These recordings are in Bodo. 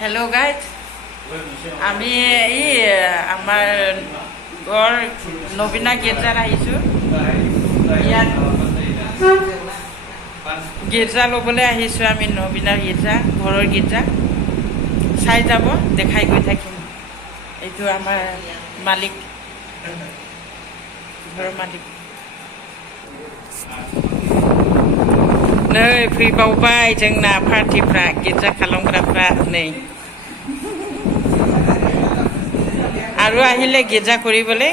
হেল্ল' গাইজ, আমি এই আমাৰ গড় নবীনা গীৰ্জাত আহিছোঁ। ইয়াত গীৰ্জা ল'বলৈ আহিছোঁ আমি, নবীনা গীৰ্জা, ঘৰৰ গীৰ্জা চাই যাব, দেখাই গৈ থাকিম। এইটো আমাৰ মালিক, ঘৰৰ मालिक नै फैबावबाय जोंना पार्टिफ्रा, गिर्जा खालामग्राफ्रा नै আৰু আহিলে गिर्जा কৰিবলৈ।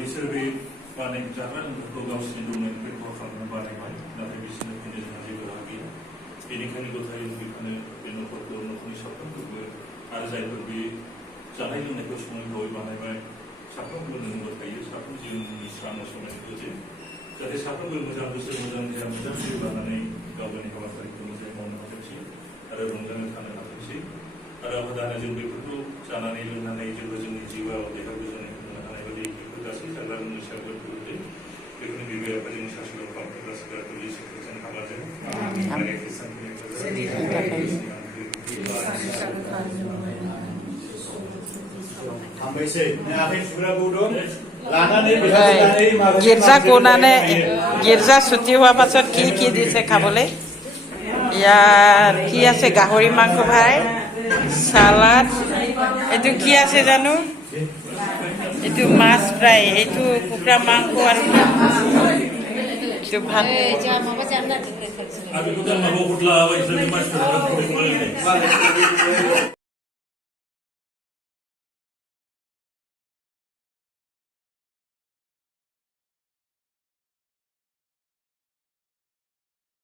बिसोर बे बानाय जाग्रा लोंग्राखौ गावसोरनि दंनाय बेखौ खालामना बानायबाय नाथाय बिसोरनो फैनो जोंहा जेबो राहा गैया बेनिखायनो गथायै बेखौनो बे न'खरनि साफ्रोमखौबो आरो जायफोर बे जानाय लोंनायखौ सङै खावै बानायबाय साफ्रोमबो नोंबो थायो साफ्रोम जिउनि सानाव संनायखौ जे जाहाथे साफ्रोमबो मोजां बोसोर मोजां देहा मोजां जिउ लानानै गावनि हाबाफारिखौ मोजाङै मावनो हाथोंसै आरो रंजानो थानो हाथोंसै आरो आबादानो जों बेफोरखौ जानानै लोंनानै जोंबो जोंनि जिउआव देहा गोजोनै होनो हानाय बायदि बेफोर गासै जाग्रा लोंनाय सारफोरखौ जे बेखौनो बिबाया जोंनि सासुराव खालामनो गासैखौ इसोरजों हाबाजों हामबायसै आखाइ सुग्रा बुदों लानानै बिहार गिर्जा गनानै गिर्जा ছুটি হোৱাৰ পাছত কি দিছে খাবলৈ ইয়াত কি আছে গাহৰি মাংস ভাই সালাড এইটো কি আছে জানো এইটো মাছ ফ্ৰাই এইটো কুকুৰা মাংস আৰু এইটো ভাত Aku bukan mau hutlah, apa itu macam